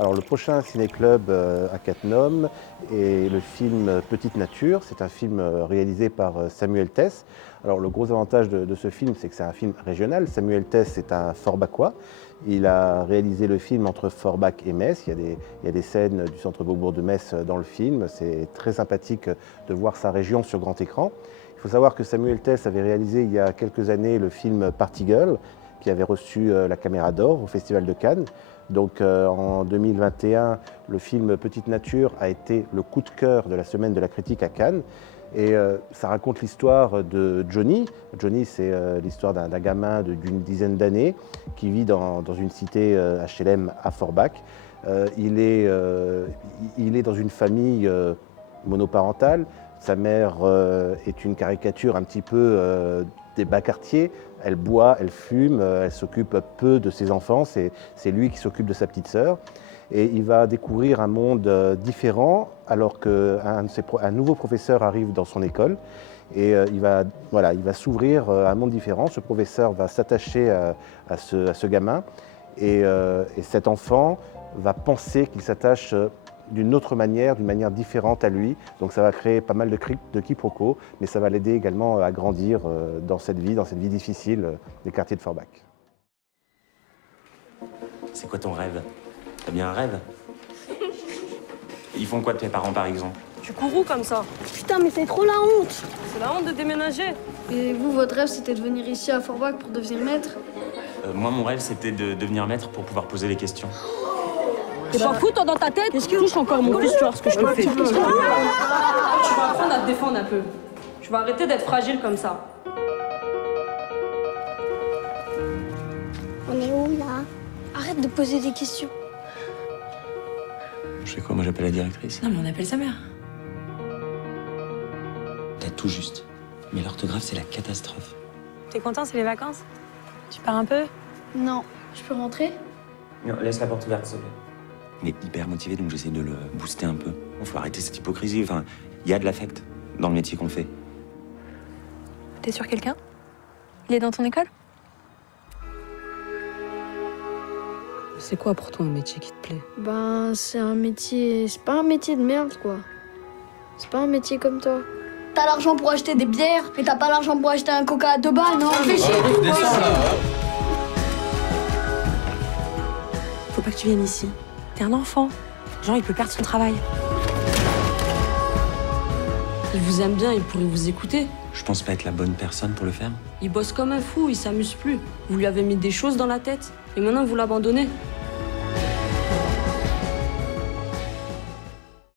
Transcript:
Alors le prochain ciné-club à Cattenom est le film Petite Nature. C'est un film réalisé par Samuel Tess. Alors le gros avantage de ce film, c'est que c'est un film régional. Samuel Tess est un Forbacois. Il a réalisé le film entre Forbach et Metz. Il y a des scènes du centre Beaubourg de Metz dans le film. C'est très sympathique de voir sa région sur grand écran. Il faut savoir que Samuel Tess avait réalisé il y a quelques années le film Party Girl, qui avait reçu la Caméra d'Or au Festival de Cannes. Donc en 2021, le film Petite Nature a été le coup de cœur de la semaine de la critique à Cannes. Et ça raconte l'histoire de Johnny. Johnny, c'est l'histoire d'un gamin d'une dizaine d'années qui vit dans une cité HLM à Forbach. Il est dans une famille monoparentale. Sa mère est une caricature un petit peu des bas quartiers. Elle boit, elle fume, elle s'occupe peu de ses enfants. C'est lui qui s'occupe de sa petite sœur. Et il va découvrir un monde différent alors qu'un nouveau professeur arrive dans son école. Et il va s'ouvrir à un monde différent. Ce professeur va s'attacher à ce gamin. Et cet enfant va penser qu'il s'attache d'une autre manière, d'une manière différente à lui. Donc ça va créer pas mal de quiproquos, mais ça va l'aider également à grandir dans cette vie difficile des quartiers de Forbach. C'est quoi ton rêve? T'as bien un rêve? Ils font quoi de tes parents, par exemple? Tu courous comme ça. Putain, mais c'est trop la honte. C'est la honte de déménager. Et vous, votre rêve, c'était de venir ici à Forbach pour devenir maître? Moi, mon rêve, c'était de devenir maître pour pouvoir poser les questions. T'es pas fou, toi, dans ta tête? Qu'est-ce que touche encore mon fils, tu vois ce que je te fais? Tu vas apprendre à te défendre un peu. Tu vas arrêter d'être fragile comme ça. On est où, là? Arrête de poser des questions. Je fais quoi? Moi, j'appelle la directrice. Non, mais on appelle sa mère. T'as tout juste. Mais l'orthographe, c'est la catastrophe. T'es content, c'est les vacances? Tu pars un peu? Non. Je peux rentrer? Non, laisse la porte ouverte, s'il te plaît. Il est hyper motivé, donc j'essaie de le booster un peu. Il faut arrêter cette hypocrisie. Enfin, il y a de l'affect dans le métier qu'on fait. T'es sur quelqu'un? Il est dans ton école? C'est quoi pour toi un métier qui te plaît? Ben, c'est un métier... C'est pas un métier de merde, quoi. C'est pas un métier comme toi. T'as l'argent pour acheter des bières, mais t'as pas l'argent pour acheter un coca à 2 balles, non? Fais chier, Faut pas que tu viennes ici. T'es un enfant. Genre, il peut perdre son travail. Il vous aime bien, il pourrait vous écouter. Je pense pas être la bonne personne pour le faire. Il bosse comme un fou, il s'amuse plus. Vous lui avez mis des choses dans la tête, et maintenant vous l'abandonnez.